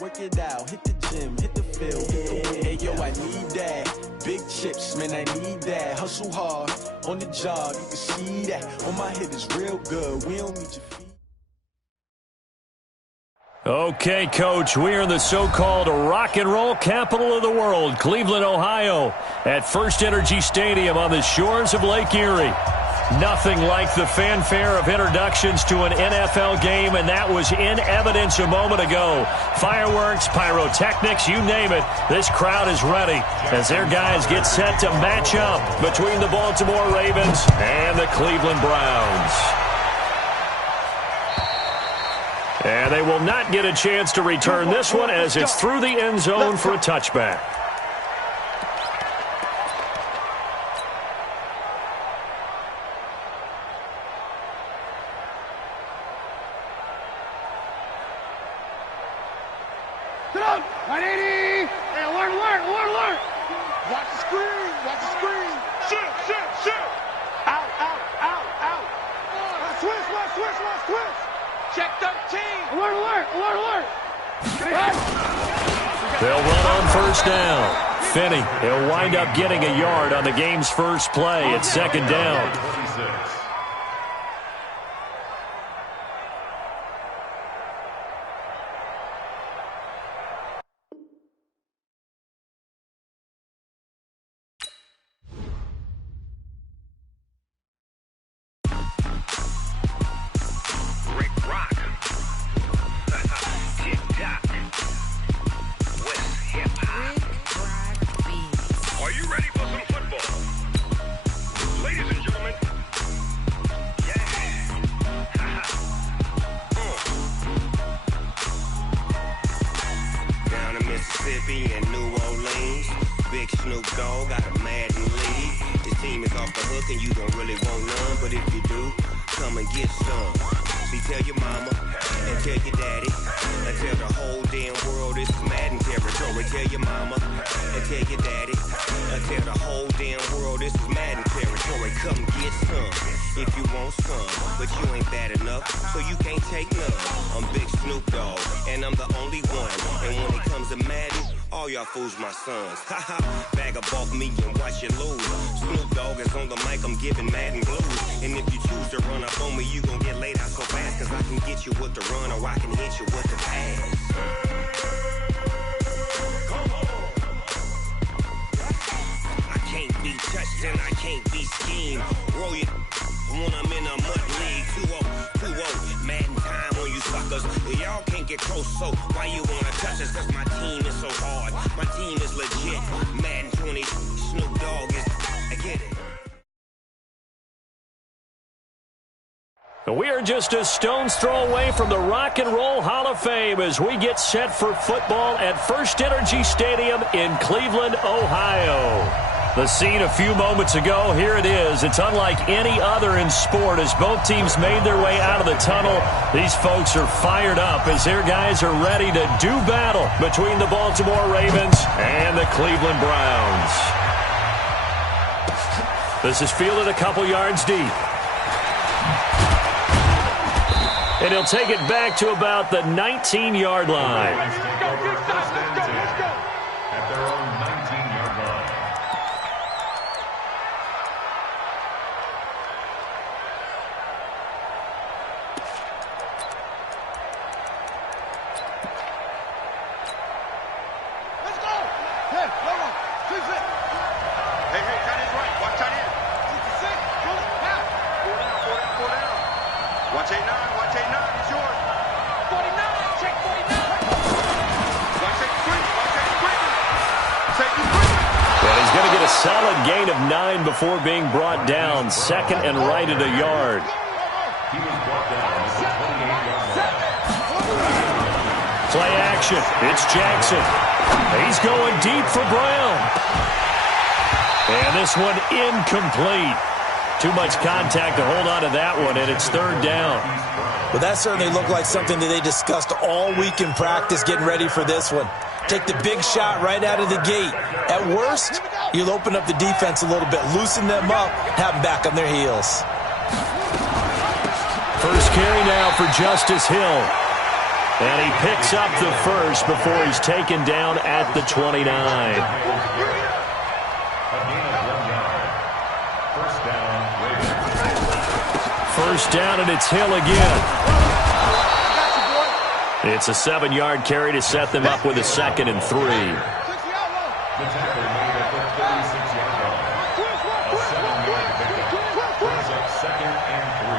work it out, hit the gym, hit the field. Hey, yo, I need that. Big chips, man, I need that. Hustle hard, on the job, you can see that. On my hit is real good, we don't need your feet. Okay, Coach, we are in the so-called rock and roll capital of the world, Cleveland, Ohio, at First Energy Stadium on the shores of Lake Erie. Nothing like the fanfare of introductions to an NFL game, and that was in evidence a moment ago. Fireworks, pyrotechnics, you name it. This crowd is ready as their guys get set to match up between the Baltimore Ravens and the Cleveland Browns. And they will not get a chance to return this one as it's through the end zone for a touchback. Sit up! 180! Hey, alert, alert, alert, alert! Watch the screen, watch the screen! Shoot! Out! Switch! Check 13! Alert! They'll run on first down. Finney, he'll wind up getting a yard on the game's first play at second down. In New Orleans, big Snoop Dogg got a Madden lead. His team is off the hook and you don't really want none, but if you do, come and get some. See, tell your mama and tell your daddy and tell the whole damn world this is Madden territory. Tell your mama and tell your daddy and tell the whole damn world this is Madden territory. Come get some if you want some, but you ain't bad enough, so you can't take none. I'm Big Snoop Dogg and I'm the only one, and when it comes to Madden, all y'all fools my sons. Haha, bag up off me and watch you lose. Snoop Dogg is on the mic, I'm giving Madden blues. And if you choose to run up on me, you gon' get laid out so fast, cause I can get you with the run or I can hit you with the pass. Come on. I can't be touched and I can't be schemed. Roll you when I'm in a mud league. 2-0, Madden time on you suckers. Y'all can't get close, so why you wanna touch us? Cause my team is so hard, my team is legit. Madden 20, Snoop Dogg is, I get it. We are just a stone's throw away from the Rock and Roll Hall of Fame as we get set for football at First Energy Stadium in Cleveland, Ohio. The scene a few moments ago, here it is. It's unlike any other in sport as both teams made their way out of the tunnel. These folks are fired up as their guys are ready to do battle between the Baltimore Ravens and the Cleveland Browns. This is fielded a couple yards deep. And he'll take it back to about the 19-yard line. Let's go. At their own 19-yard line. Let's go! Hey, hold on. 2-6. Hey, tight end right. Watch tight end. 2-6. Pull it. Now. Four down. Watch 8-9. It's yours. 49. Check 49. Watch 83. Safety 3. Well, he's going to get a solid gain of 9 before being brought down. Second and right at a yard. He was brought down at the 28-yard line. Play action. It's Jackson. He's going deep for Brown. And this one incomplete. Too much contact to hold on to that one, and it's third down. Well, that certainly looked like something that they discussed all week in practice getting ready for this one. Take the big shot right out of the gate. At worst, you'll open up the defense a little bit, loosen them up, have them back on their heels. First carry now for Justice Hill. And he picks up the first before he's taken down at the 29. First down, and it's Hill again. It's a 7-yard carry to set them up with a 2nd and 3. The tackle made at the 36-yard line. A 7-yard pickup brings up 2nd and 3.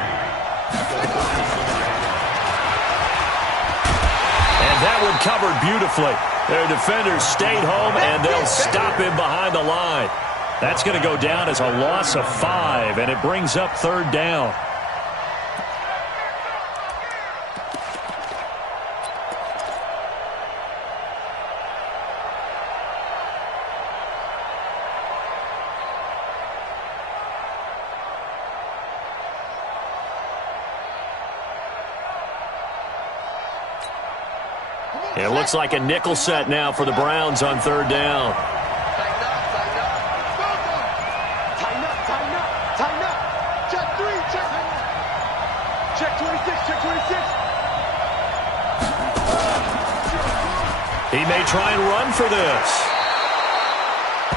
And that one covered beautifully. Their defenders stayed home, and they'll stop him behind the line. That's going to go down as a loss of 5, and it brings up 3rd down. It looks like a nickel set now for the Browns on 3rd down. Tighten up. Check 3, check. Check 26, check 26. He may try and run for this.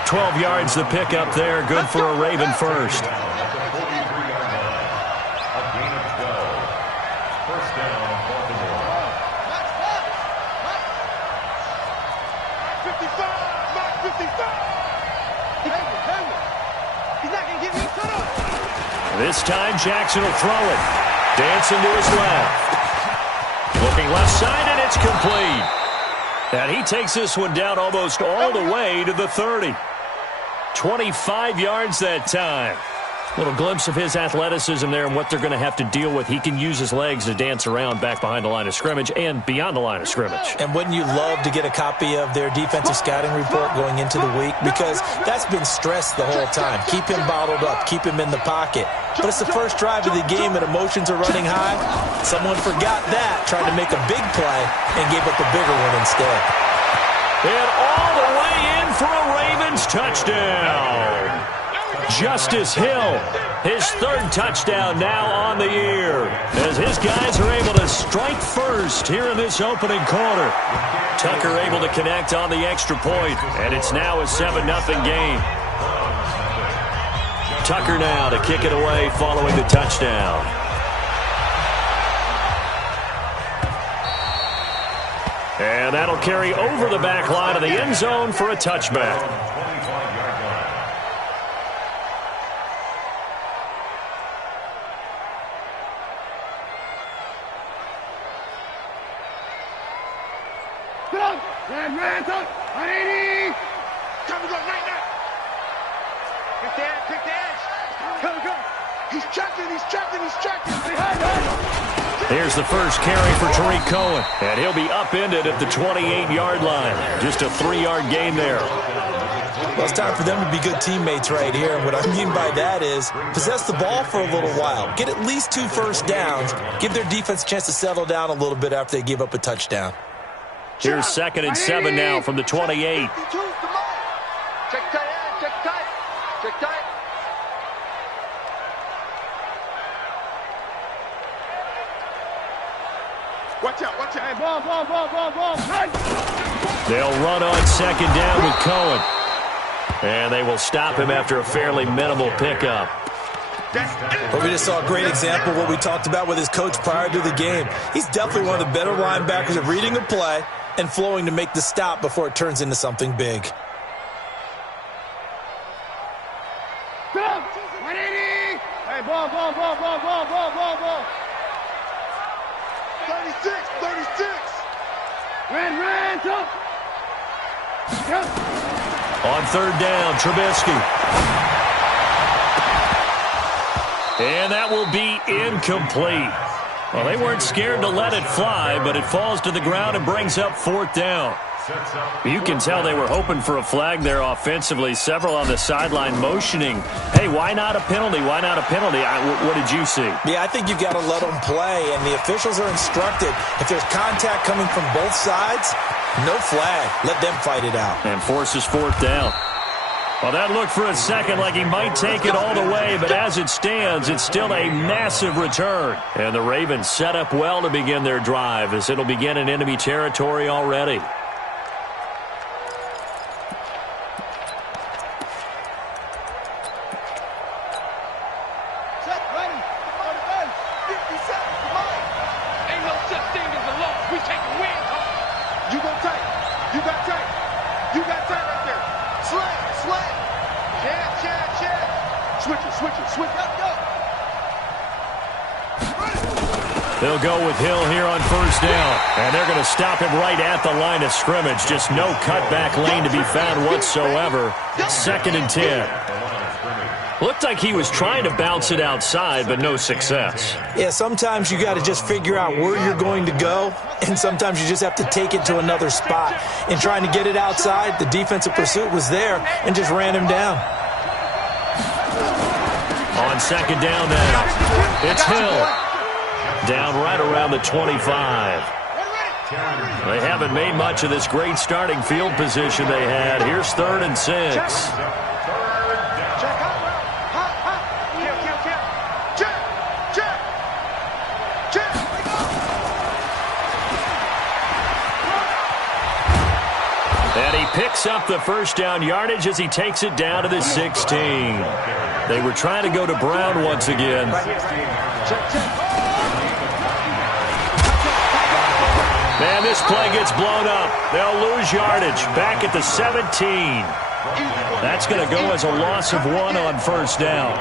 12 yards the pickup there. Good for a Raven first. At the 43-yard line. A gain of 12. First down, Baltimore. 55, Mark 55. He's not going to give me a cut-up. This time Jackson will throw it. Dancing to his left. Looking left side, and it's complete. And he takes this one down almost all the way to the 30. 25 yards that time. Little glimpse of his athleticism there and what they're going to have to deal with. He can use his legs to dance around back behind the line of scrimmage and beyond the line of scrimmage. And wouldn't you love to get a copy of their defensive scouting report going into the week? Because that's been stressed the whole time. Keep him bottled up. Keep him in the pocket. But it's the first drive of the game and emotions are running high. Someone forgot that, tried to make a big play, and gave up a bigger one instead. And all the way in for a Ravens touchdown. Justice Hill, his 3rd touchdown now on the year, as his guys are able to strike first here in this opening quarter. Tucker able to connect on the extra point, and it's now a 7-0 game. Tucker now to kick it away following the touchdown. And that'll carry over the back line of the end zone for a touchback. Ran, 180. Come go, right now. Quick dash. Go. He's checking. Here's the first carry for Tariq Cohen, and he'll be upended at the 28-yard line. Just a 3-yard gain there. Well, it's time for them to be good teammates right here. And what I mean by that is possess the ball for a little while. Get at least 2 first downs. Give their defense a chance to settle down a little bit after they give up a touchdown. Here's 2nd and 7 now from the 28. Check tight. Watch out. Hey, ball. They'll run on 2nd down with Cohen. And they will stop him after a fairly minimal pickup. But we just saw a great example of what we talked about with his coach prior to the game. He's definitely one of the better linebackers at reading a play and flowing to make the stop before it turns into something big. 180. Hey, ball. 36. Ran, jump. On 3rd down, Trubisky. And that will be incomplete. Well, they weren't scared to let it fly, but it falls to the ground and brings up 4th down. You can tell they were hoping for a flag there offensively. Several on the sideline motioning, hey, why not a penalty? What did you see? Yeah, I think you've got to let them play, and the officials are instructed. If there's contact coming from both sides, no flag. Let them fight it out. And forces 4th down. Well, that looked for a second like he might take it all the way, but as it stands, it's still a massive return. And the Ravens set up well to begin their drive as it'll begin in enemy territory already. They'll go with Hill here on first down, and they're going to stop him right at the line of scrimmage. Just no cutback lane to be found whatsoever. 2nd and 10. Looked like he was trying to bounce it outside, but no success. Yeah, sometimes you got to just figure out where you're going to go, and sometimes you just have to take it to another spot. In trying to get it outside, the defensive pursuit was there and just ran him down. On 2nd down now, it's Hill. Down right around the 25. They haven't made much of this great starting field position they had. Here's 3rd and 6. And he picks up the first down yardage as he takes it down to the 16. They were trying to go to Brown once again. And this play gets blown up. They'll lose yardage back at the 17. That's going to go as a loss of 1 on first down.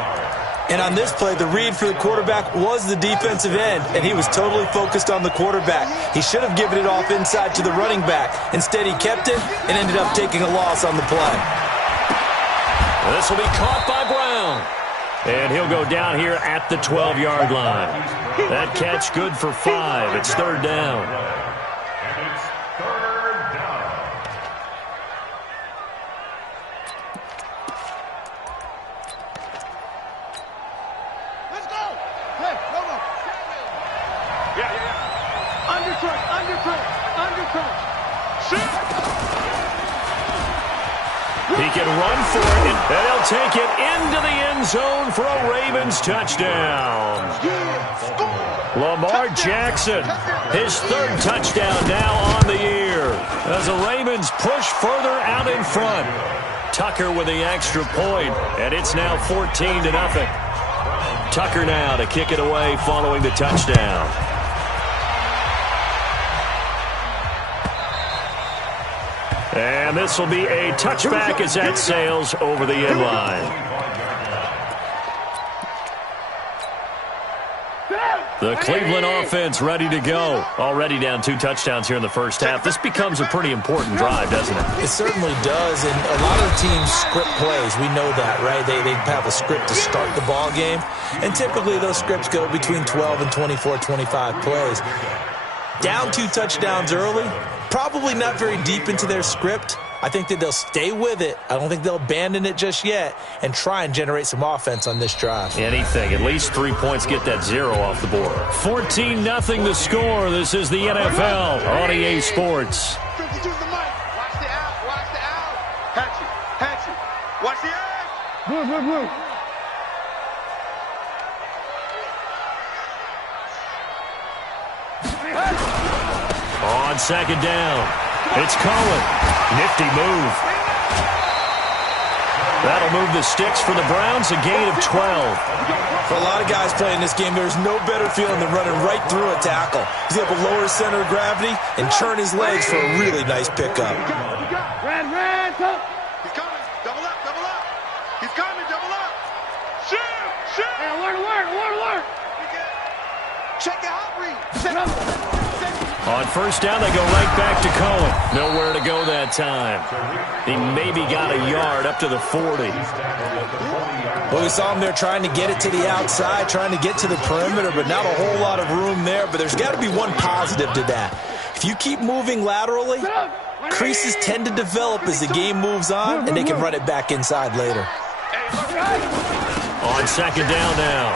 And on this play, the read for the quarterback was the defensive end, and he was totally focused on the quarterback. He should have given it off inside to the running back. Instead, he kept it and ended up taking a loss on the play. This will be caught by Brown. And he'll go down here at the 12-yard line. That catch good for 5. It's 3rd down. He can run for it, and they'll take it into the end zone for a Ravens touchdown. Lamar Jackson, his 3rd touchdown now on the year, as the Ravens push further out in front. Tucker with the extra point, and it's now 14-0. Tucker now to kick it away following the touchdown. And this will be a touchback as that sails over the end line. The Cleveland offense ready to go. Already down 2 touchdowns here in the first half. This becomes a pretty important drive, doesn't it? It certainly does, and a lot of the teams script plays. We know that, right? They have a script to start the ball game, and typically those scripts go between 12 and 24, 25 plays. Down 2 touchdowns early, probably not very deep into their script. I think that they'll stay with it. I don't think they'll abandon it just yet and try and generate some offense on this drive. Anything. At least 3 points, get that 0 off the board. 14-0 the score. This is the NFL on EA Sports. Watch the out. Watch the out. Hatch it. Watch the out. Move. On 2nd down, it's Cohen. Nifty move. That'll move the sticks for the Browns, a gain of 12. For a lot of guys playing this game, there's no better feeling than running right through a tackle. He's able to lower his center of gravity and churn his legs for a really nice pickup. Red, go. He's coming. Double up. He's coming, double up. Shoot. Hey, alert. Check the hot read. On first down, they go right back to Cohen. Nowhere to go that time. He maybe got a yard up to the 40. Well, we saw him there trying to get it to the outside, trying to get to the perimeter, but not a whole lot of room there. But there's got to be one positive to that. If you keep moving laterally, creases tend to develop as the game moves on, and they can run it back inside later. On 2nd down now,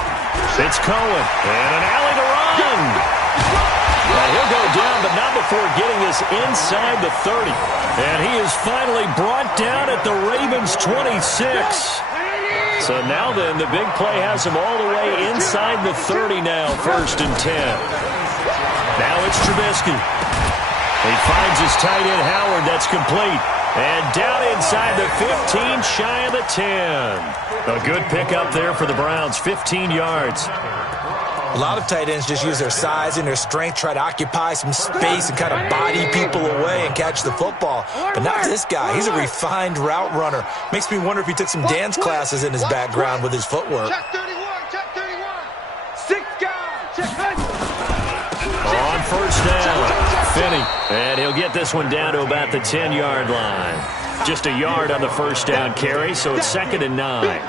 it's Cohen, and an alley to run. A And he'll go down, but not before getting us inside the 30. And he is finally brought down at the Ravens' 26. So now then, the big play has him all the way inside the 30 now, 1st and 10. Now it's Trubisky. He finds his tight end, Howard. That's complete. And down inside the 15, shy of the 10. A good pickup there for the Browns, 15 yards. A lot of tight ends just use their size and their strength, try to occupy some space and kind of body people away and catch the football. But not this guy. He's a refined route runner. Makes me wonder if he took some dance classes in his background with his footwork. Check 31, check 31. 6 guys, check. On 1st down, Finney. And he'll get this one down to about the 10-yard line. Just a yard on the 1st down carry, so it's 2nd and 9.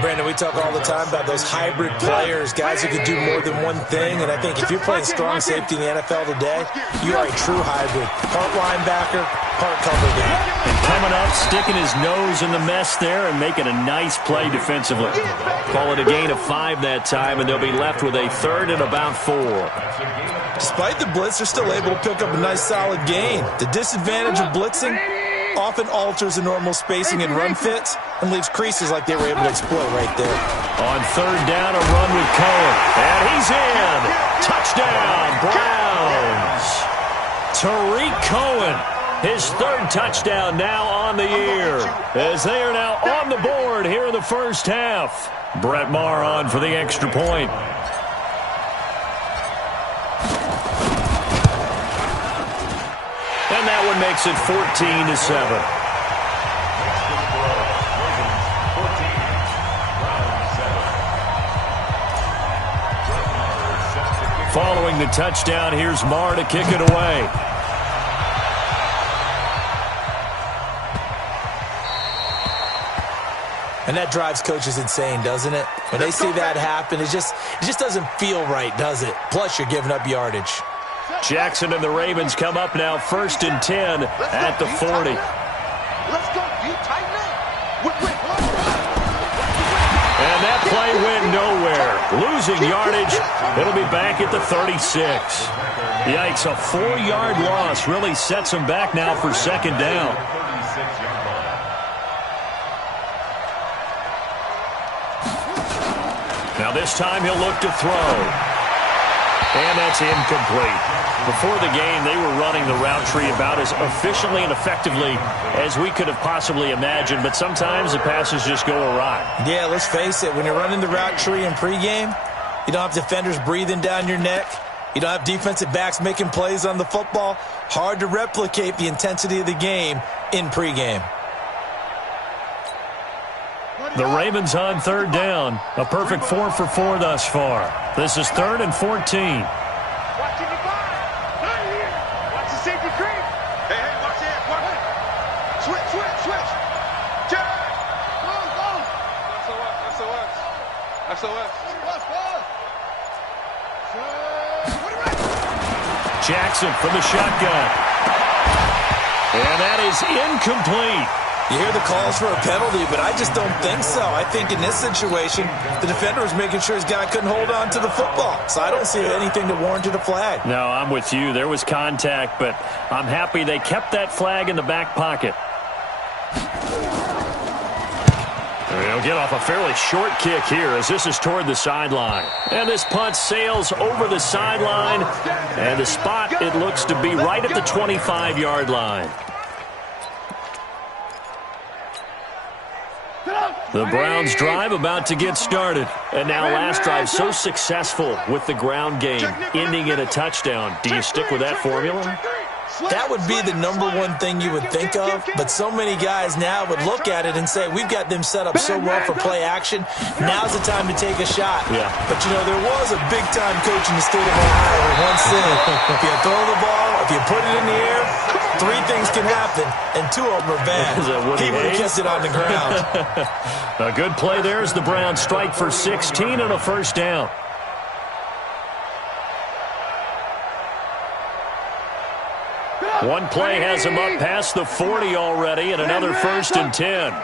Brandon, we talk all the time about those hybrid players, guys who can do more than one thing. And I think if you're playing strong safety in the NFL today, you are a true hybrid. Part linebacker, part cover guy. And coming up, sticking his nose in the mess there and making a nice play defensively. Call it a gain of 5 that time, and they'll be left with a 3rd and about 4. Despite the blitz, they're still able to pick up a nice solid gain. The disadvantage of blitzing often alters the normal spacing and run fits and leaves creases like they were able to exploit right there. On 3rd down, a run with Cohen. And he's in. Touchdown, Browns. Tariq Cohen, his 3rd touchdown now on the year, as they are now on the board here in the 1st half. Brett Maher on for the extra point. And that one makes it 14-7. Following the touchdown, here's Maher to kick it away. And that drives coaches insane, doesn't it? When they see that happen, it just doesn't feel right, does it? Plus, you're giving up yardage. Jackson and the Ravens come up now 1st and 10 at the 40. Let's go. You tighten up. And that play went nowhere. Losing yardage. It'll be back at the 36. Yikes, a 4-yard loss really sets them back now for 2nd down. Now this time he'll look to throw. And that's incomplete. Before the game, they were running the route tree about as efficiently and effectively as we could have possibly imagined, but sometimes the passes just go awry. Yeah, let's face it. When you're running the route tree in pregame, you don't have defenders breathing down your neck. You don't have defensive backs making plays on the football. Hard to replicate the intensity of the game in pregame. The Ravens on 3rd down. A perfect 4 for 4 thus far. This is 3rd and 14. Watch the safety creep. Hey, watch it. Watch it. Switch. Check. Go. SOS. Jackson from the shotgun. And that is incomplete. You hear the calls for a penalty, but I just don't think so. I think in this situation, the defender was making sure his guy couldn't hold on to the football. So I don't see anything that warranted a flag. No, I'm with you. There was contact, but I'm happy they kept that flag in the back pocket. They'll get off a fairly short kick here as this is toward the sideline. And this punt sails over the sideline. And the spot, it looks to be right at the 25-yard line. The Browns drive about to get started. And now last drive so successful with the ground game, ending in a touchdown. Do you stick with that formula? That would be the #1 thing you would think of, but so many guys now would look at it and say, we've got them set up so well for play action, now's the time to take a shot. Yeah. But, you know, there was a big-time coach in the state of Ohio who once said, if you throw the ball, if you put it in the air, 3 things can happen, and 2 of them are bad. He would have kept it on the ground. A good play there as the Browns strike for 16 on a 1st down. One play has him up past the 40 already, and another 1st and 10. 25,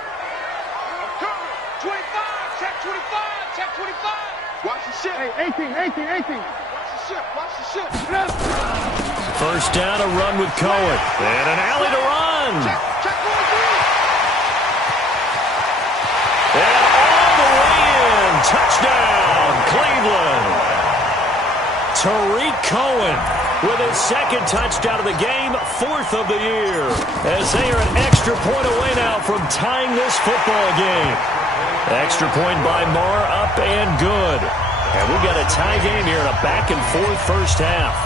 check 25. Watch the shit. Hey, 18. Watch the First down, a run with Cohen. And an alley to run. And all the way in. Touchdown, Cleveland. Tariq Cohen with his second touchdown of the game, 4th of the year. As they are an extra point away now from tying this football game. Extra point by Marr, up and good. And we've got a tie game here in a back-and-forth first half.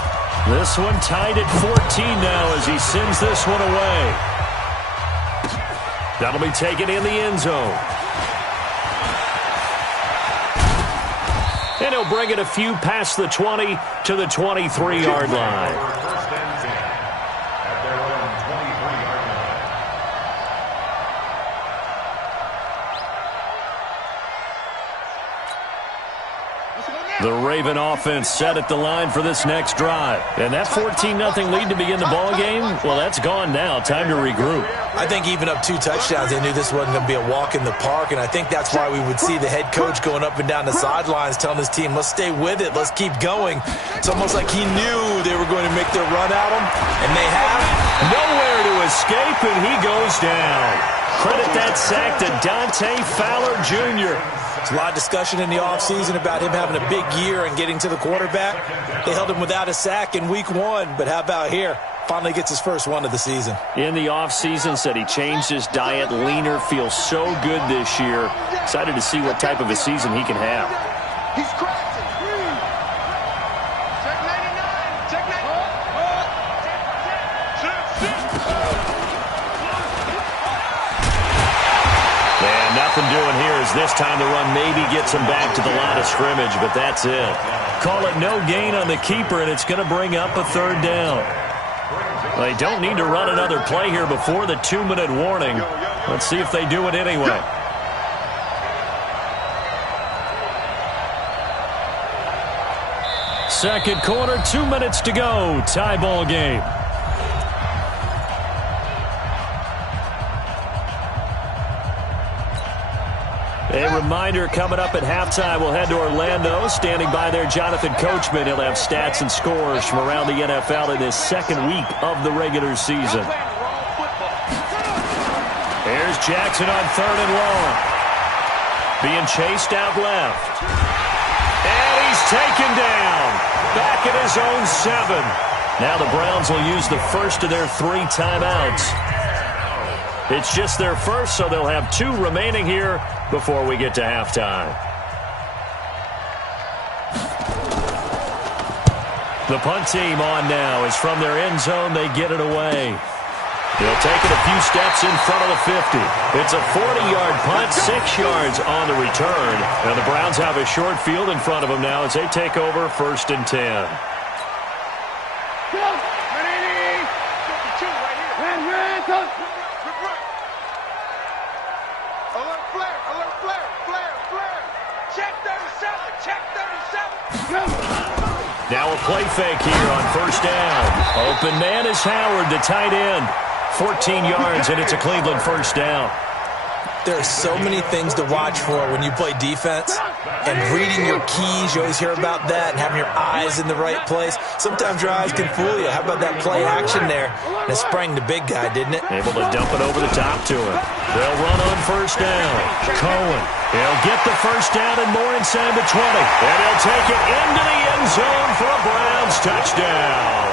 This one tied at 14 now as he sends this one away. That'll be taken in the end zone. And he'll bring it a few past the 20 to the 23-yard line. The Raven offense set at the line for this next drive. And that 14-0 lead to begin the ball game, well, that's gone now. Time to regroup. I think even up 2 touchdowns, they knew this wasn't going to be a walk in the park, and I think that's why we would see the head coach going up and down the sidelines telling his team, let's stay with it, let's keep going. It's almost like he knew they were going to make their run at him, and they have. Nowhere to escape, and he goes down. Credit that sack to Dante Fowler Jr. There's a lot of discussion in the offseason about him having a big year and getting to the quarterback. They held him without a sack in week 1, but how about here? Finally gets his first one of the season. In the offseason, said he changed his diet, leaner, feels so good this year. Excited to see what type of a season he can have. He's crashing. Check 99. Check 99. And nothing doing here as this time the run maybe gets him back to the line of scrimmage, but that's it. Call it no gain on the keeper, and it's going to bring up a 3rd down. They don't need to run another play here before the 2-minute warning. Let's see if they do it anyway. Second quarter, 2 minutes to go. Tie ball game. A reminder coming up at halftime, we'll head to Orlando. Standing by there, Jonathan Coachman. He'll have stats and scores from around the NFL in this second week of the regular season. Here's Jackson on 3rd and long. Being chased out left. And he's taken down. Back at his own 7. Now the Browns will use the first of their 3 timeouts. It's just their first, so they'll have 2 remaining here before we get to halftime. The punt team on now is from their end zone. They get it away. They'll take it a few steps in front of the 50. It's a 40-yard punt, 6 yards on the return. And the Browns have a short field in front of them now as they take over 1st and 10. Now a play fake here on 1st down. Open man is Howard, the tight end. 14 yards, and it's a Cleveland 1st down. There are so many things to watch for when you play defense. And reading your keys, you always hear about that, and having your eyes in the right place. Sometimes your eyes can fool you. How about that play action there? And it sprang the big guy, didn't it? Able to dump it over the top to him. They'll run on 1st down. Cohen. He'll get the 1st down and more inside the 20. And he'll take it into the end zone for a Browns touchdown.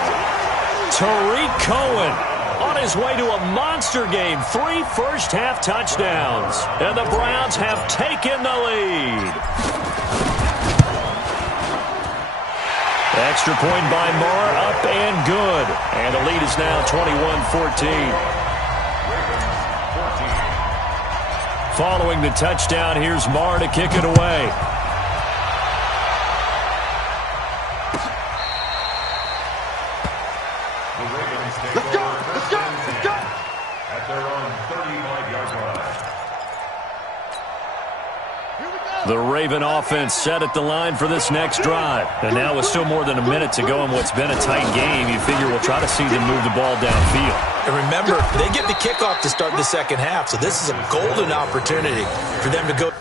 Tariq Cohen on his way to a monster game. 3 first-half touchdowns. And the Browns have taken the lead. Extra point by Marr, up and good. And the lead is now 21-14. Following the touchdown, here's Marr to kick it away. Let's go! Let's go! Let's go! At their own 35-yard line. The Raven offense set at the line for this next drive. And now with still more than a minute to go in what's been a tight game, you figure we'll try to see them move the ball downfield. And remember, they get the kickoff to start the second half, so this is a golden opportunity for them to go.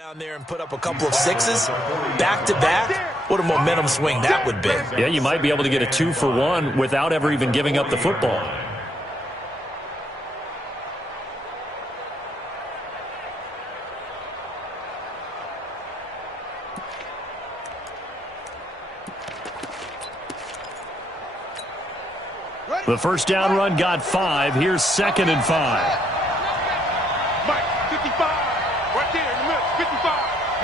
down there and put up a couple of sixes back-to-back, what a momentum swing that would be. Yeah, you might be able to get a 2-for-1 without ever even giving up the football. The first down run got 5. Here's 2nd and 5. Mike, 55. Right there in the middle, 55.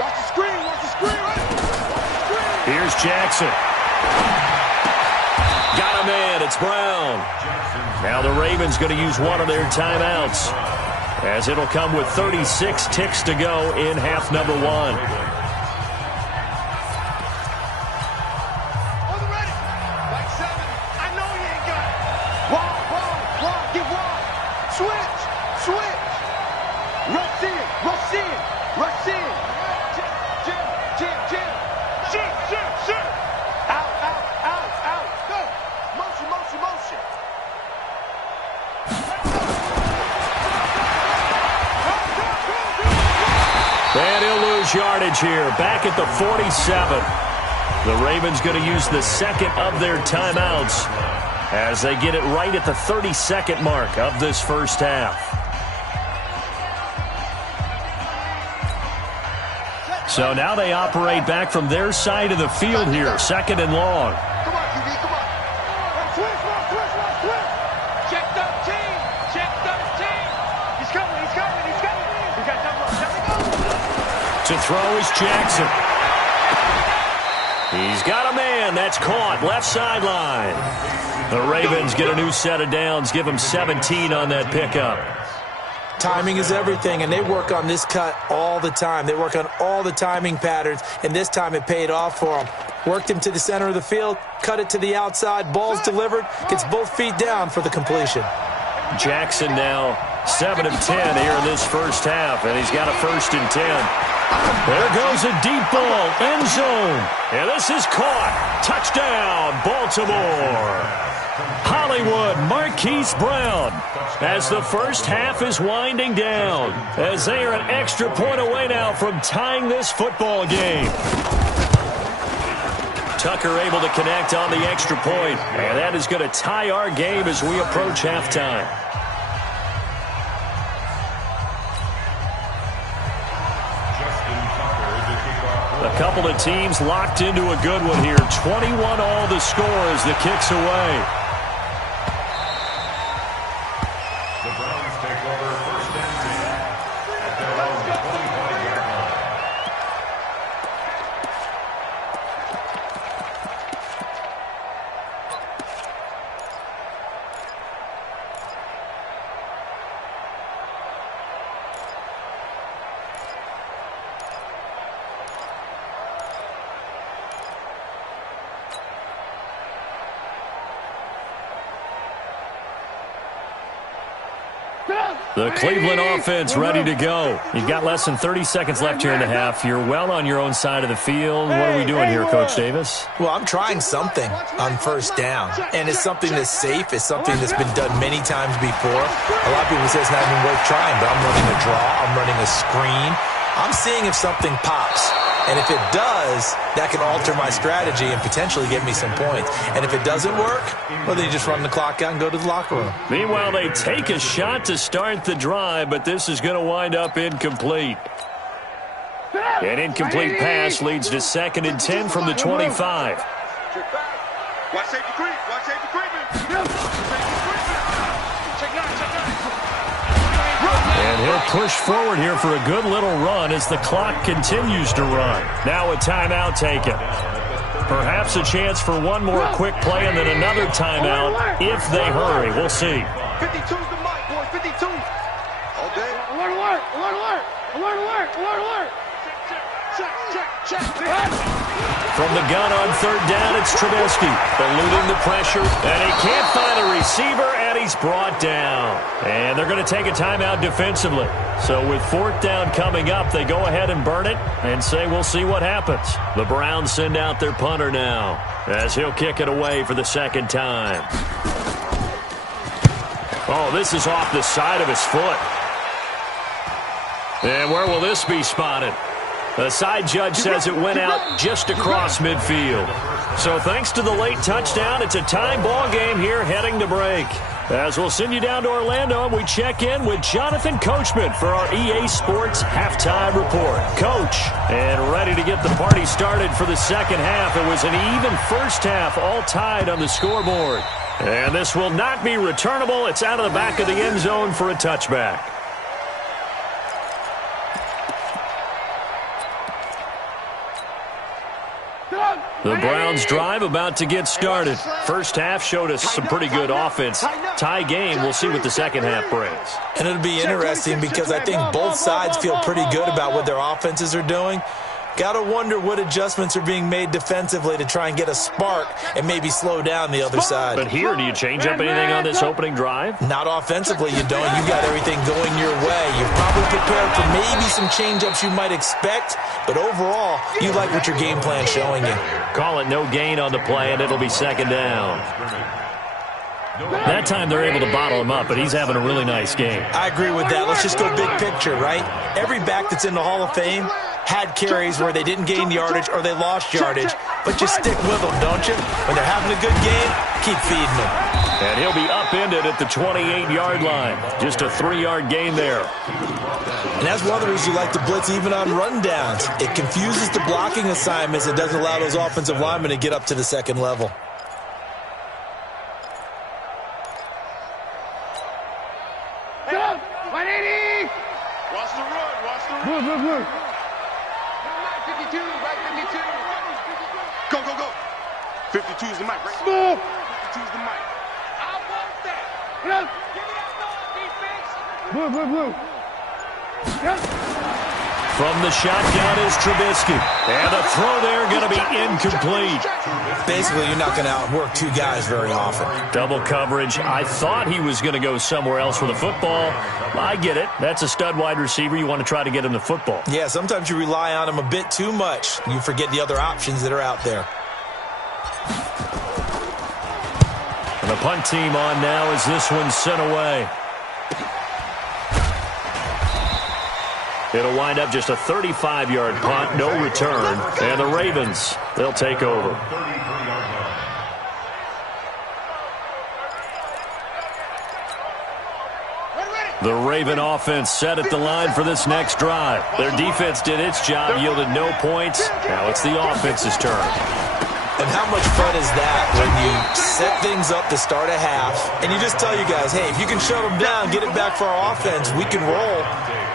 Watch the screen, watch the screen. Here's Jackson. Got a man, it's Brown. Now the Ravens going to use one of their timeouts, as it'll come with 36 ticks to go in half number 1. And he'll lose yardage here, back at the 47. The Ravens going to use the second of their timeouts as they get it right at the 32nd mark of this first half. So now they operate back from their side of the field here, 2nd and long. Come on, QB, come on. Twist. Check 13. Check 13. He's coming. He got double up. To throw is Jackson. He's got a man. That's caught. Left sideline. The Ravens get a new set of downs. Give them 17 on that pickup. Timing is everything, and they work on this cut all the time. They work on all the timing patterns, and this time it paid off for them. Worked him to the center of the field, cut it to the outside, ball's delivered, gets both feet down for the completion. Jackson now 7 of 10 here in this first half, and he's got a 1st and 10. There goes a deep ball, end zone, and this is caught. Touchdown, Baltimore. Hollywood, Marquise Brown, as the first half is winding down, as they are an extra point away now from tying this football game. Tucker able to connect on the extra point, and that is going to tie our game as we approach halftime. A couple of teams locked into a good one here. 21 all the score as the kick's away. The Browns take over 1st and 10 at their own 25-yard line. The Cleveland offense ready to go. You've got less than 30 seconds left here in the half. You're well on your own side of the field. What are we doing here, Coach Davis? Well, I'm trying something on 1st down, and it's something that's safe. It's something that's been done many times before. A lot of people say it's not even worth trying, but I'm running a draw. I'm running a screen. I'm seeing if something pops. And if it does, that can alter my strategy and potentially get me some points. And if it doesn't work, well, then you just run the clock out and go to the locker room. Meanwhile, they take a shot to start the drive, but this is going to wind up incomplete. An incomplete pass leads to 2nd and 10 from the 25. Watch safety creep. Watch safety creeping. Check 9. And he'll push forward here for a good little run as the clock continues to run. Now a timeout taken. Perhaps a chance for one more quick play and then another timeout if they hurry. We'll see. 52's the mic, boy. 52. All day. Alert. Check. From the gun on 3rd down, it's Trubisky. Eluding the pressure, and he can't find a receiver, and he's brought down. And they're going to take a timeout defensively. So with 4th down coming up, they go ahead and burn it and say we'll see what happens. The Browns send out their punter now as he'll kick it away for the 2nd time. Oh, this is off the side of his foot. And where will this be spotted? The side judge says it went out just across midfield. So thanks to the late touchdown, it's a tie ball game here heading to break. As we'll send you down to Orlando, and we check in with Jonathan Coachman for our EA Sports Halftime Report. Coach, and ready to get the party started for the second half. It was an even first half, all tied on the scoreboard. And this will not be returnable. It's out of the back of the end zone for a touchback. The Browns drive about to get started. First half showed us some pretty good offense. Tie game, we'll see what the second half brings. And it'll be interesting because I think both sides feel pretty good about what their offenses are doing. Got to wonder what adjustments are being made defensively to try and get a spark and maybe slow down the other side. But here, do you change up anything on this opening drive? Not offensively, you don't. You got everything going your way. You're probably prepared for maybe some change-ups you might expect, but overall, you like what your game plan's showing you. Call it no gain on the play, and it'll be second down. That time they're able to bottle him up, but he's having a really nice game. I agree with that. Let's just go big picture, right? Every back that's in the Hall of Fame had carries where they didn't gain yardage or they lost yardage, but you stick with them, don't you? When they're having a good game, keep feeding them. And he'll be upended at the 28-yard line. Just a 3-yard gain there. And that's one of the reasons you like to blitz even on rundowns. It confuses the blocking assignments. It doesn't allow those offensive linemen to get up to the second level. Go, go, go. 52 is the mic, right? 52 is the mic. I want that. Give me that ball, defense. From the shotgun is Trubisky. And the throw there going to be incomplete. Basically, you're not going to outwork two guys very often. Double coverage. I thought he was going to go somewhere else with the football. I get it. That's a stud wide receiver. You want to try to get him the football. Yeah, sometimes you rely on him a bit too much. You forget the other options that are out there. And the punt team on now as this one's sent away. It'll wind up just a 35-yard punt, no return. And the Ravens, they'll take over. The Raven offense set at the line for this next drive. Their defense did its job, yielded no points. Now it's the offense's turn. And how much fun is that when you set things up to start a half, and you just tell you guys, hey, if you can shut them down, get it back for our offense, we can roll.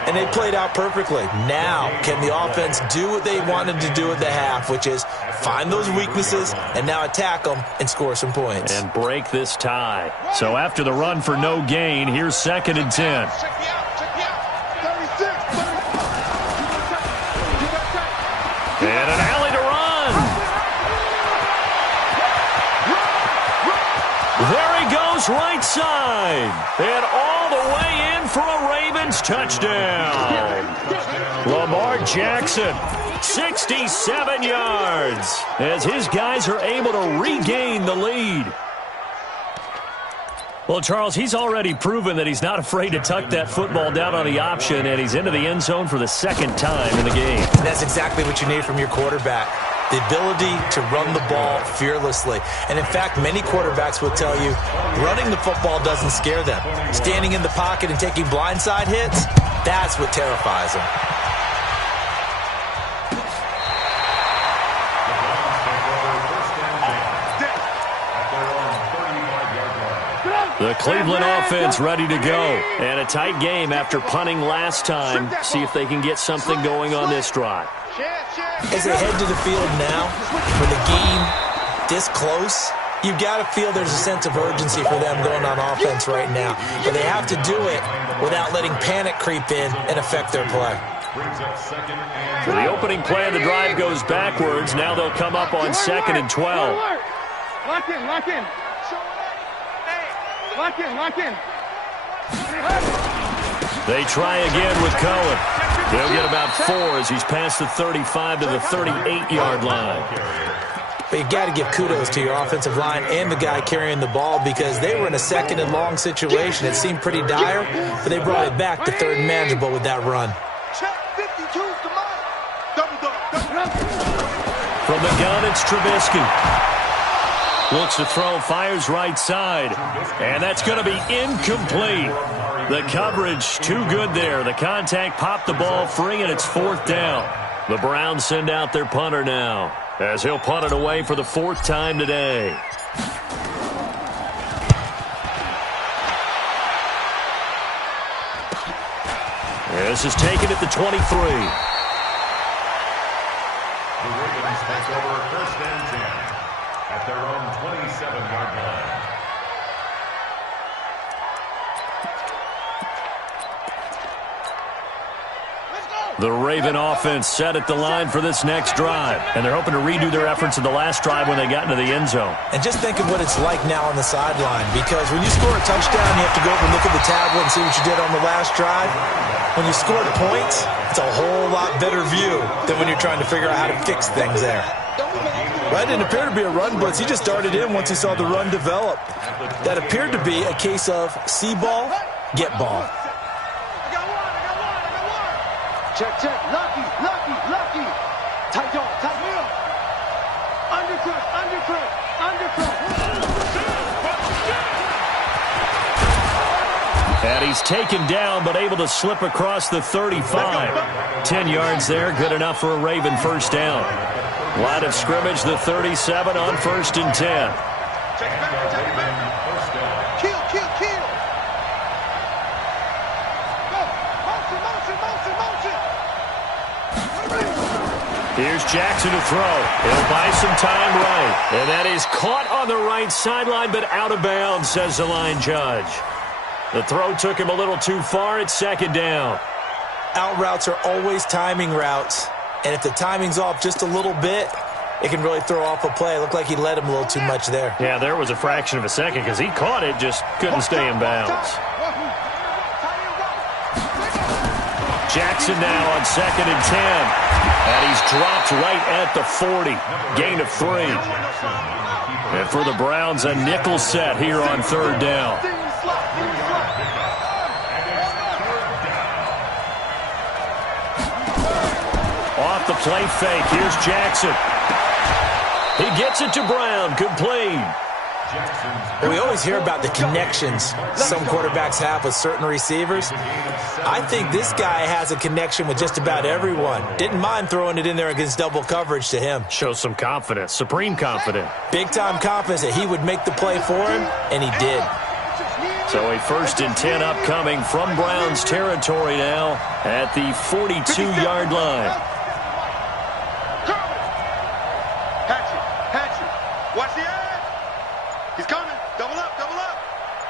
And they played out perfectly. Now, can the offense do what they wanted to do at the half, which is find those weaknesses and now attack them and score some points. And break this tie. So after the run for no gain, here's 2nd and 10. And an alley to run. There he goes, right side. And all the way in for a Ravens touchdown. Lamar Jackson, 67 yards, as his guys are able to regain the lead. Well, Charles, he's already proven that he's not afraid to tuck that football down on the option, and he's into the end zone for the 2nd time in the game. And that's exactly what you need from your quarterback. The ability to run the ball fearlessly. And in fact, many quarterbacks will tell you running the football doesn't scare them. Standing in the pocket and taking blindside hits, that's what terrifies them. The Cleveland offense ready to go. And a tight game after punting last time. See if they can get something going on this drive. As they head to the field now, for the game this close, you've got to feel there's a sense of urgency for them going on offense right now. But they have to do it without letting panic creep in and affect their play. So the opening play of the drive goes backwards. Now they'll come up on 2nd and 12. Lock in, lock in. Lock in, lock in. They try again with Cohen. They'll get about 4 as he's past the 35 to the 38-yard line. But you got to give kudos to your offensive line and the guy carrying the ball because they were in a 2nd and long situation. It seemed pretty dire, but they brought it back to 3rd and manageable with that run. Check 52's the mic. Double From the gun, it's Trubisky. Looks to throw, fires right side. And that's going to be incomplete. The coverage too good there. The contact popped the ball free, and it's 4th down. The Browns send out their punter now, as he'll punt it away for the 4th time today. This is taken at the 23. The Ravens take over 1st and 10 at their own 27-yard line. The Raven offense set at the line for this next drive, and they're hoping to redo their efforts in the last drive when they got into the end zone. And just think of what it's like now on the sideline, because when you score a touchdown, you have to go over and look at the tablet and see what you did on the last drive. When you score points, it's a whole lot better view than when you're trying to figure out how to fix things there. Well, that didn't appear to be a run blitz. He just darted in once he saw the run develop. That appeared to be a case of see ball, get ball. Check, check. Lucky, lucky, lucky. Tight jaw, tight wheel. Undercut, undercut, undercut. And he's taken down, but able to slip across the 35. 10 yards there, good enough for a Raven 1st down. Line of scrimmage, the 37 on 1st and 10. Kill, kill, kill. Go. Motion, motion, motion, motion. Here's Jackson to throw. He'll buy some time right. And that is caught on the right sideline, but out of bounds, says the line judge. The throw took him a little too far. It's 2nd down. Out routes are always timing routes. And if the timing's off just a little bit, it can really throw off a play. It looked like he led him a little too much there. Yeah, there was a fraction of a second because he caught it, just couldn't stay in bounds. Jackson now on 2nd and 10. And he's dropped right at the 40. Gain of 3. And for the Browns, a nickel set here on 3rd down. Off the play fake. Here's Jackson. He gets it to Brown. Complete. We always hear about the connections some quarterbacks have with certain receivers. I think this guy has a connection with just about everyone. Didn't mind throwing it in there against double coverage to him. Shows some confidence, supreme confidence. Big-time confidence that he would make the play for him, and he did. So a 1st and 10 upcoming from Browns territory now at the 42-yard line. Watch the edge. He's coming. Double up, double up.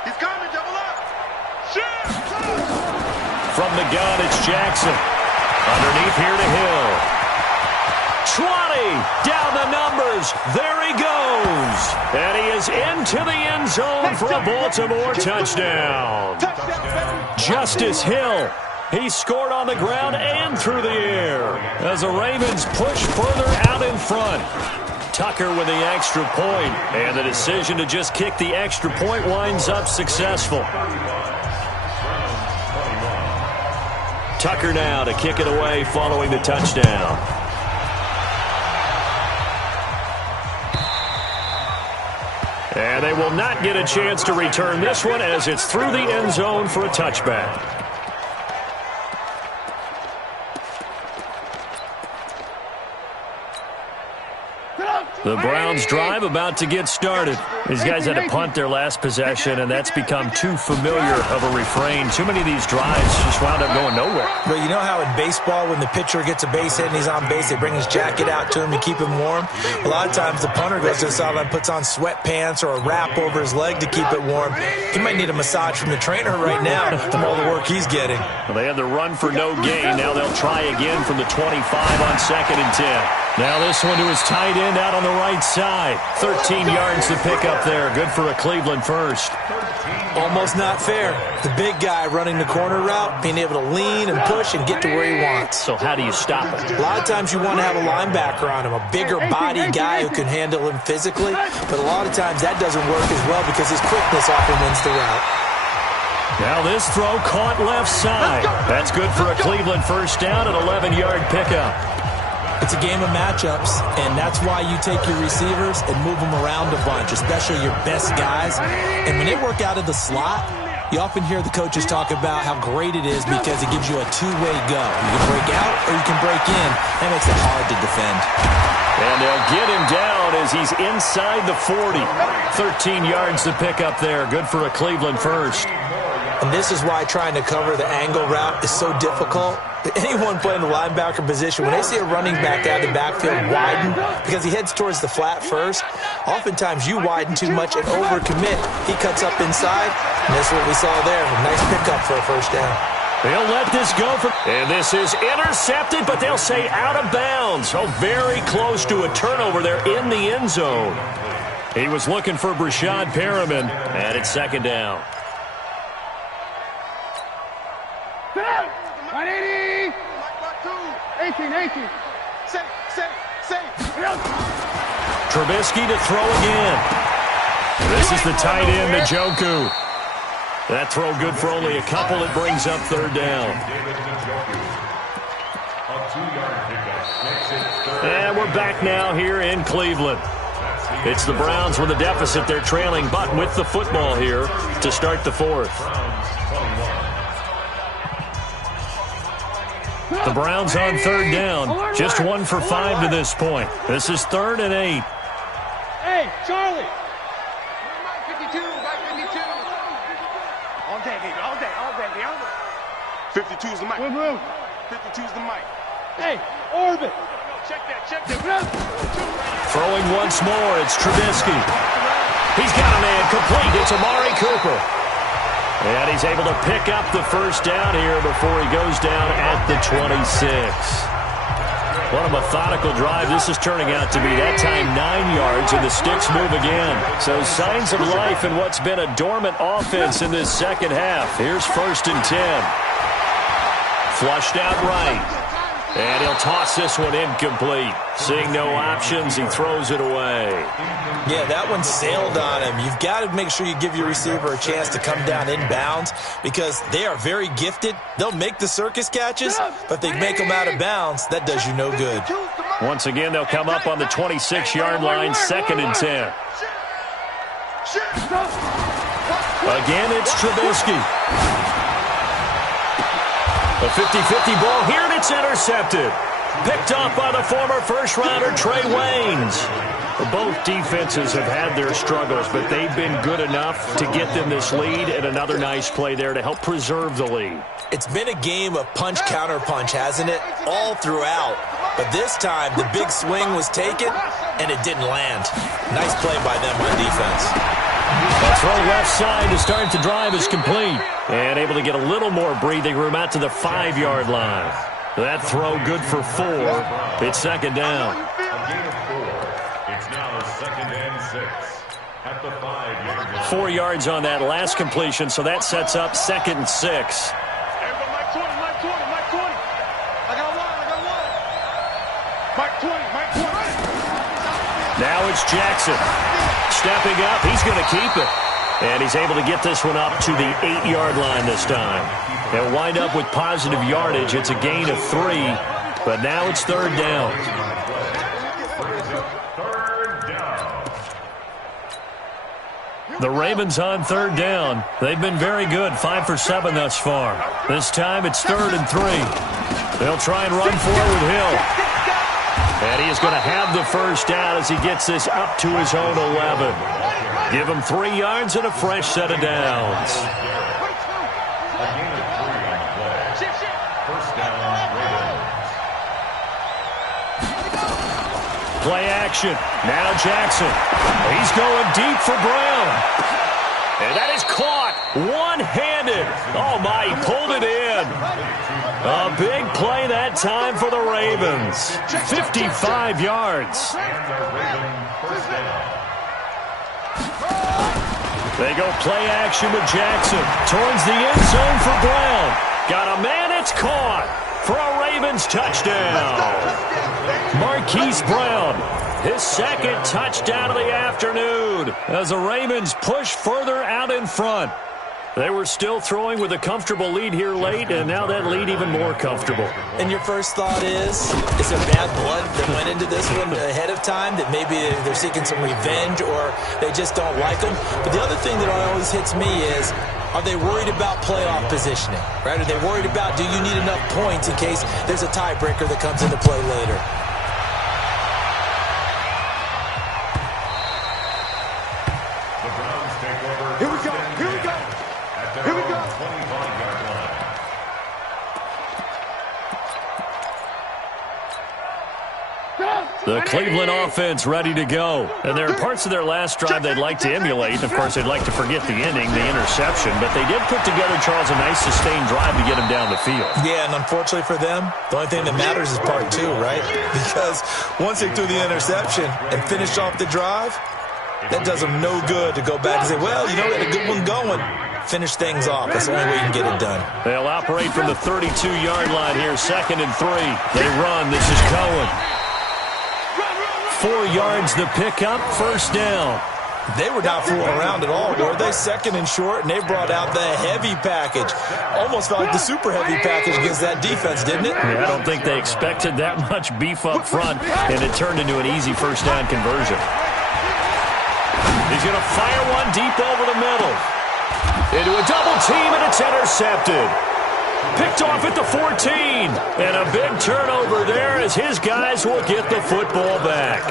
He's coming, double up. Shit! From the gun, it's Jackson. Underneath here to Hill. 20. Down the numbers. There he goes. And he is into the end zone for a Baltimore touchdown. Justice Hill. He scored on the ground and through the air as the Ravens push further out in front. Tucker with the extra point, and the decision to just kick the extra point winds up successful. Tucker now to kick it away following the touchdown. And they will not get a chance to return this one as it's through the end zone for a touchback. The Browns drive about to get started. These guys had to punt their last possession, and that's become too familiar of a refrain. Too many of these drives just wound up going nowhere. But you know how in baseball, when the pitcher gets a base hit and he's on base, they bring his jacket out to him to keep him warm? A lot of times the punter goes to the sideline, puts on sweatpants or a wrap over his leg to keep it warm. He might need a massage from the trainer right now from all the work he's getting. Well, they had the run for no gain. Now they'll try again from the 25 on 2nd and 10. Now this one to his tight end out on the right side. 13 yards to pick up there. Good for a Cleveland first. Almost not fair. The big guy running the corner route, being able to lean and push and get to where he wants. So how do you stop it? A lot of times you want to have a linebacker on him, a bigger body guy who can handle him physically. But a lot of times that doesn't work as well because his quickness often wins the route. Now this throw caught left side. That's good for a Cleveland first down, an 11-yard pickup. It's a game of matchups, and that's why you take your receivers and move them around a bunch, especially your best guys. And when they work out of the slot, you often hear the coaches talk about how great it is because it gives you a two-way go. You can break out or you can break in. That makes it hard to defend. And they'll get him down as he's inside the 40. 13 yards to pick up there. Good for a Cleveland first. And this is why trying to cover the angle route is so difficult. Anyone playing the linebacker position, when they see a running back out of the backfield widen, because he heads towards the flat first, oftentimes you widen too much and overcommit. He cuts up inside, and that's what we saw there. A nice pickup for a first down. They'll let this go. And this is intercepted, but they'll say out of bounds. So very close to a turnover there in the end zone. He was looking for Brashad Perriman, and it's second down. 180. 18. Trubisky to throw again. This is the tight end, Njoku. That throw good for only a couple. It brings up third down. And we're back now here in Cleveland. It's the Browns with a deficit. They're trailing, but with the football here to start the fourth. The Browns on third down. Just 1 for 5 to this point. This is 3rd and 8. Hey, Charlie. 52's the mic. 52's the mic. Hey, Orbit. Check that. Throwing once more, it's Trubisky. He's got a man complete. It's Amari Cooper. And he's able to pick up the first down here before he goes down at the 26. What a methodical drive this is turning out to be. That time 9 yards, and the sticks move again. So signs of life in what's been a dormant offense in this second half. Here's 1st and 10. Flushed out right. And he'll toss this one incomplete. Seeing no options, he throws it away. Yeah, that one sailed on him. You've got to make sure you give your receiver a chance to come down inbounds because they are very gifted. They'll make the circus catches, but they make them out of bounds. That does you no good. Once again, they'll come up on the 26-yard line, 2nd and 10. Again, it's Trubisky. A 50-50 ball here, and it's intercepted. Picked off by the former first-rounder Trey Waynes. Both defenses have had their struggles, but they've been good enough to get them this lead, and another nice play there to help preserve the lead. It's been a game of punch-counter-punch, hasn't it? All throughout. But this time, the big swing was taken, and it didn't land. Nice play by them on defense. A throw left side to start the drive is complete. And able to get a little more breathing room out to the 5-yard line. That throw good for 4. It's second down. A gain of 4. It's now 2nd and 6 at the 5-yard line. 4 yards on that last completion, so that sets up 2nd and 6. Everybody, Mike 20. I got one. Mike 20. Now it's Jackson. Stepping up, he's going to keep it. And he's able to get this one up to the 8-yard line this time. They'll wind up with positive yardage. It's a gain of 3, but now it's 3rd down. The Ravens on 3rd down. They've been very good, 5 for 7 thus far. This time it's 3rd and 3. They'll try and run for it with Hill. And he is going to have the first down as he gets this up to his own 11. Give him 3 yards and a fresh set of downs. A gain of 3 on the play. First down, Ravens. Play action. Now Jackson. He's going deep for Brown. And that is caught one-handed. Oh, my, he pulled it in. A big play that time for the Ravens. 55 yards. And the Raven first down. They go play action with Jackson. Towards the end zone for Brown. Got a man, it's caught for a Ravens touchdown. Marquise Brown, his 2nd touchdown of the afternoon as the Ravens push further out in front. They were still throwing with a comfortable lead here late, and now that lead even more comfortable. And your first thought is there bad blood that went into this one ahead of time, that maybe they're seeking some revenge or they just don't like them? But the other thing that always hits me is, are they worried about playoff positioning? Right? Are they worried about, do you need enough points in case there's a tiebreaker that comes into play later? The Cleveland offense ready to go. And there are parts of their last drive they'd like to emulate. Of course, they'd like to forget the ending, the interception. But they did put together, Charles, a nice sustained drive to get them down the field. Yeah, and unfortunately for them, the only thing that matters is part two, right? Because once they threw the interception and finished off the drive, that does them no good to go back and say, well, you know, we had a good one going. Finish things off. That's the only way you can get it done. They'll operate from the 32-yard line here, 2nd and 3. They run. This is Cohen. 4 yards the pickup, first down. They were not fooling around at all, were they? 2nd and short, and they brought out the heavy package. Almost felt like the super heavy package against that defense, didn't it? Yeah, I don't think they expected that much beef up front, and it turned into an easy first down conversion. He's going to fire one deep over the middle. Into a double team, and it's intercepted. Picked off at the 14. And a big turnover there as his guys will get the football back.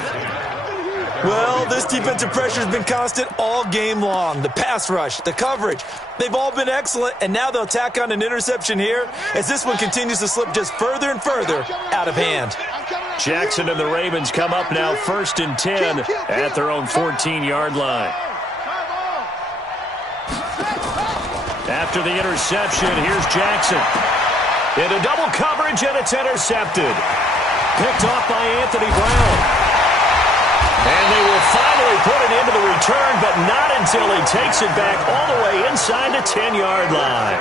Well, this defensive pressure has been constant all game long. The pass rush, the coverage, they've all been excellent, and now they'll tack on an interception here as this one continues to slip just further and further out of hand. Jackson and the Ravens come up now 1st and 10 at their own 14-yard line. After the interception, here's Jackson. Into double coverage, and it's intercepted. Picked off by Anthony Brown. And they will finally put it into the return, but not until he takes it back all the way inside the 10-yard line.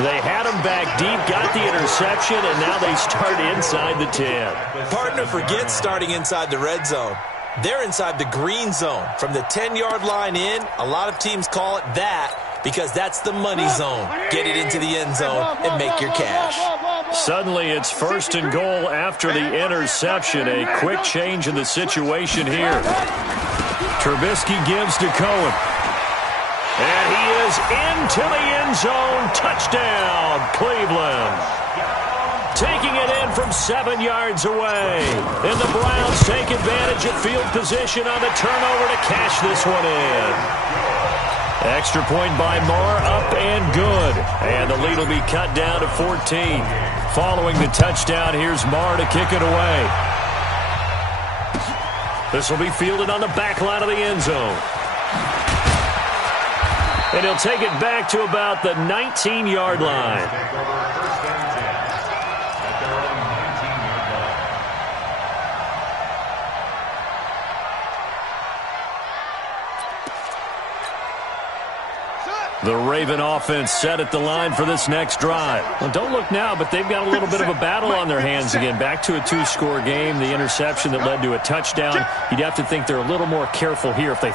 They had him back deep, got the interception, and now they start inside the 10. Partner forgets starting inside the red zone. They're inside the green zone. From the 10-yard line in, a lot of teams call it that because that's the money zone. Get it into the end zone and make your cash. Suddenly it's 1st and goal after the interception. A quick change in the situation here. Trubisky gives to Cohen. And he is into the end zone. Touchdown, Cleveland. Taking it in from 7 yards away. And the Browns take advantage of field position on the turnover to cash this one in. Extra point by Marr, up and good. And the lead will be cut down to 14. Following the touchdown, here's Marr to kick it away. This will be fielded on the back line of the end zone. And he'll take it back to about the 19-yard line. The Raven offense set at the line for this next drive. Well, don't look now, but they've got a little bit of a battle on their hands again. Back to a 2-score game. The interception that led to a touchdown. You'd have to think they're a little more careful here if they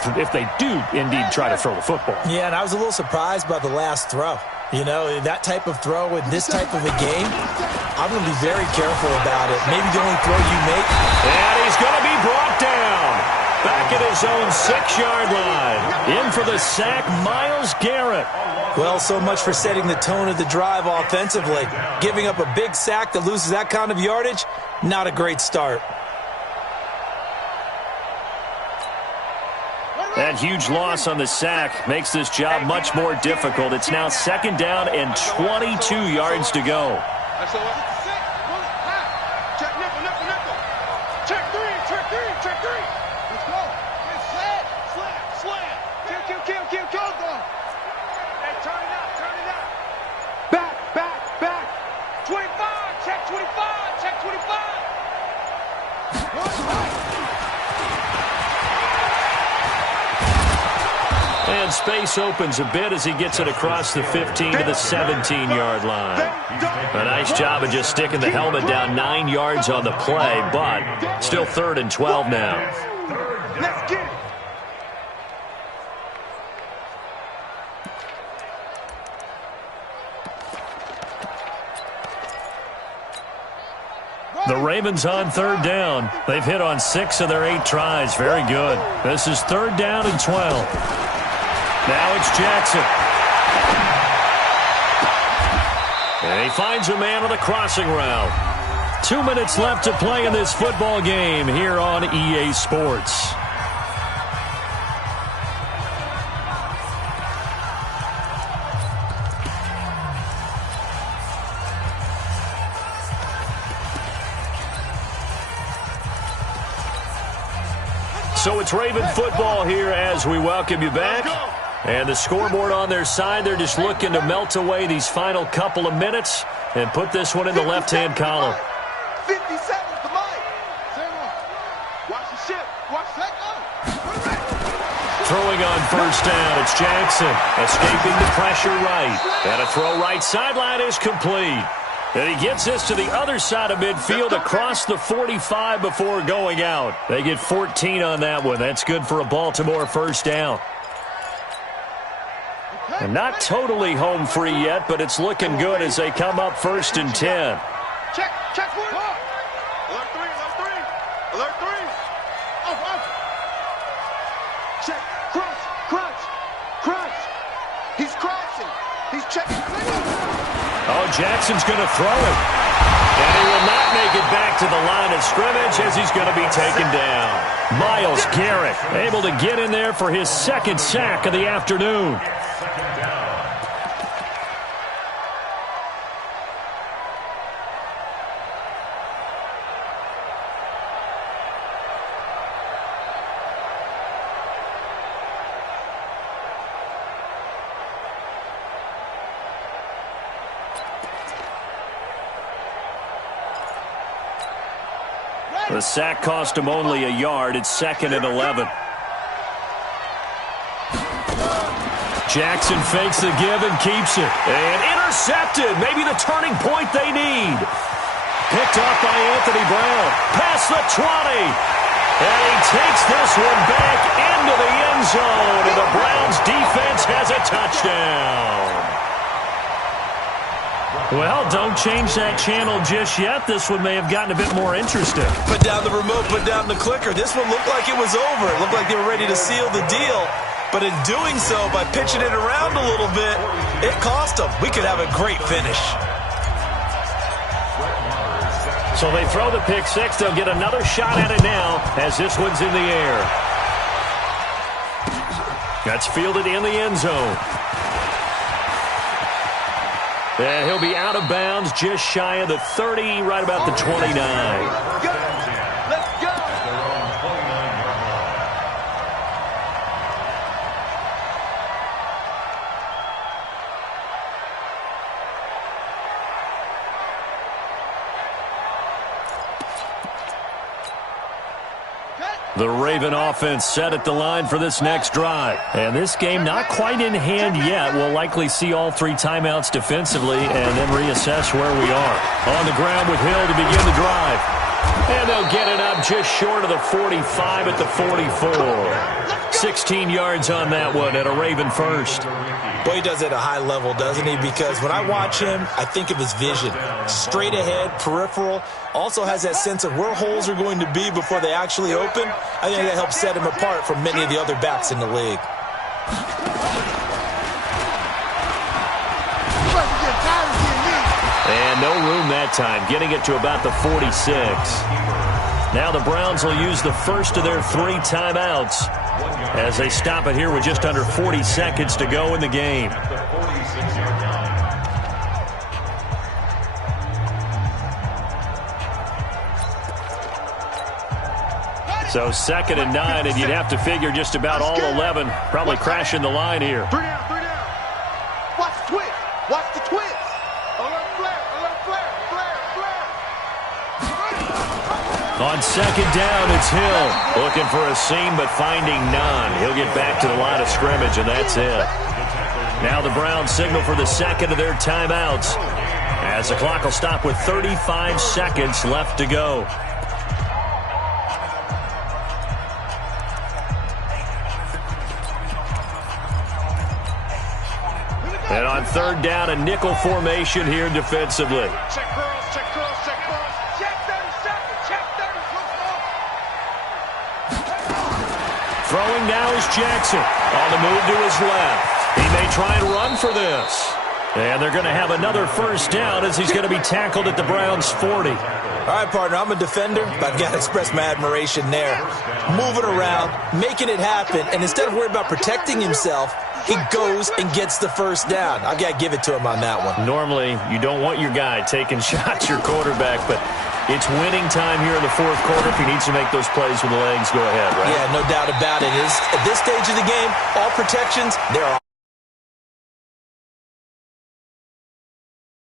do indeed try to throw the football. Yeah, and I was a little surprised by the last throw. You know, that type of throw in this type of a game, I'm going to be very careful about it. Maybe the only throw you make. And he's going to be brought down. Back at his own 6-yard line. In for the sack, Myles Garrett. Well, so much for setting the tone of the drive offensively. Giving up a big sack that loses that kind of yardage, not a great start. That huge loss on the sack makes this job much more difficult. It's now 2nd down and 22 yards to go. Check nickel, nickel, nickel. Check three, check three, check three. Let's go. Slam, slam, slam. Kill, go. Hey, turn it up. Back. 25, check 25, check 25. And space opens a bit as he gets it across the 15 to the 17-yard line. A nice job of just sticking the helmet down 9 yards on the play, but still 3rd and 12 now. The Ravens on third down. They've hit on 6 of their 8 tries. Very good. This is 3rd down and 12. Now it's Jackson. And he finds a man on the crossing route. 2 minutes left to play in this football game here on EA Sports. So it's Raven football here as we welcome you back. And the scoreboard on their side, they're just looking to melt away these final couple of minutes and put this one in the left-hand column. 50 seconds to Mike. Watch the ship. Watch that. Throwing on first down, it's Jackson. Escaping the pressure right. And a throw right sideline is complete. And he gets this to the other side of midfield across the 45 before going out. They get 14 on that one. That's good for a Baltimore first down. And not totally home free yet, but it's looking good as they come up 1st and 10. Check. Alert 3. Alert 3. Off. Check. Crunch. He's crashing. He's checking. Oh, Jackson's going to throw it. And he will not make it back to the line of scrimmage as he's going to be taken down. Myles Garrett able to get in there for his 2nd sack of the afternoon. The sack cost him only a yard. It's 2nd and 11. Jackson fakes the give and keeps it. And intercepted. Maybe the turning point they need. Picked off by Anthony Brown. Past the 20. And he takes this one back into the end zone. And the Browns defense has a touchdown. Well, don't change that channel just yet. This one may have gotten a bit more interesting. Put down the remote, put down the clicker. This one looked like it was over. It looked like they were ready to seal the deal. But in doing so, by pitching it around a little bit, it cost them. We could have a great finish. So they throw the pick six. They'll get another shot at it now as this one's in the air. That's fielded in the end zone. And he'll be out of bounds just shy of the 30, right about the 29. Let's go. The Raven offense set at the line for this next drive. And this game not quite in hand yet. We'll likely see all 3 timeouts defensively and then reassess where we are. On the ground with Hill to begin the drive. And they'll get it up just short of the 45 at the 44. 16 yards on that one at a Raven first. Boy, he does it at a high level, doesn't he? Because when I watch him, I think of his vision. Straight ahead, peripheral. Also has that sense of where holes are going to be before they actually open. I think that helps set him apart from many of the other backs in the league. And no room that time, getting it to about the 46. Now the Browns will use the first of their 3 timeouts as they stop it here with just under 40 seconds to go in the game. So 2nd and 9, and you'd have to figure just about all 11 probably crashing the line here. 3 down. Watch the twist. Watch the twist. Alert flare. On 2nd down, it's Hill. Looking for a seam, but finding none. He'll get back to the line of scrimmage, and that's it. Now the Browns signal for the 2nd of their timeouts as the clock will stop with 35 seconds left to go. And on 3rd down, a nickel formation here defensively. Check curls. Check 36. Throwing now is Jackson. On the move to his left. He may try and run for this. And they're going to have another first down as he's going to be tackled at the Browns' 40. All right, partner, I'm a defender, but I've got to express my admiration there. Moving around, making it happen, and instead of worrying about protecting himself, he goes and gets the first down. I've got to give it to him on that one. Normally, you don't want your guy taking shots, your quarterback, but it's winning time here in the fourth quarter. If he needs to make those plays with the legs, go ahead, right? Yeah, no doubt about it. At this stage of the game, all protections, they're